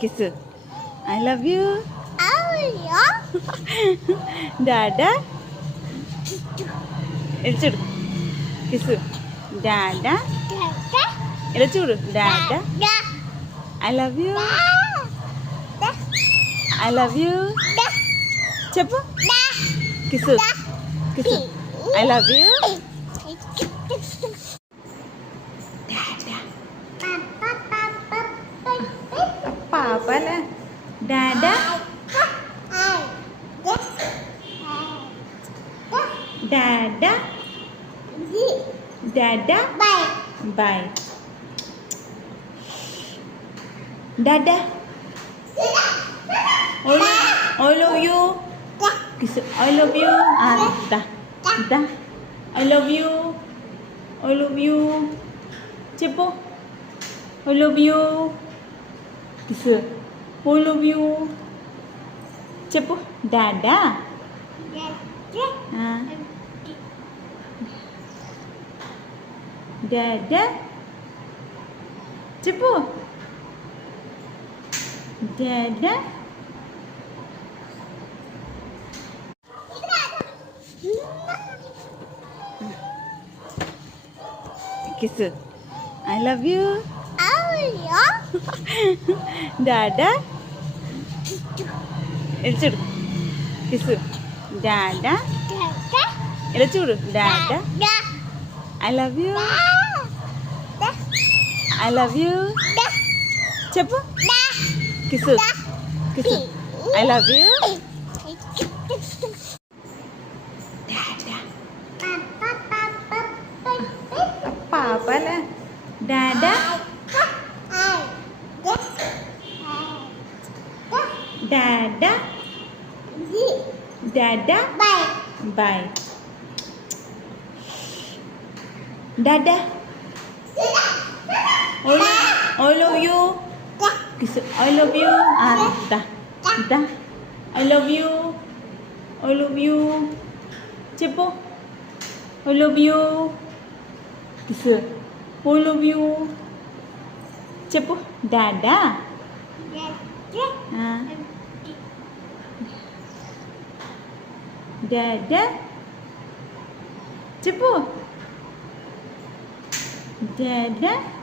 Kiss. I love you. Dada. ഇടിച്ചിടും. Kiss. Dada. ഇടിച്ചുവിടും. Dada. I love you. I love you. చెప్పు. Kiss. Kiss. I love you. പാപ്പല. Dada. Dada. Dada. Bye. Dada. I love you. Kiss. I love you. Da. Da. I love you. I love you. Cepo. I love you. Kiss. I love you. Cepo. Dada. Dada. Cepu. Dada. Kiss. I love you. Dada. ഇടിച്ചിടും. Kiss. Dada. ഇടിച്ചുവിടും. Dada. I love you. I love you. చెప్పు. Kiss. Kiss. I love you. Dada. പാപ്പല. Dada. Dada. Dada. Bye. Dada. I love you. Kiss. I love you. Da. Da. I love you. I love you. Cepo. I love you. Kiss. I love you. Cepo. Dada. Dada. Cepo. Dada.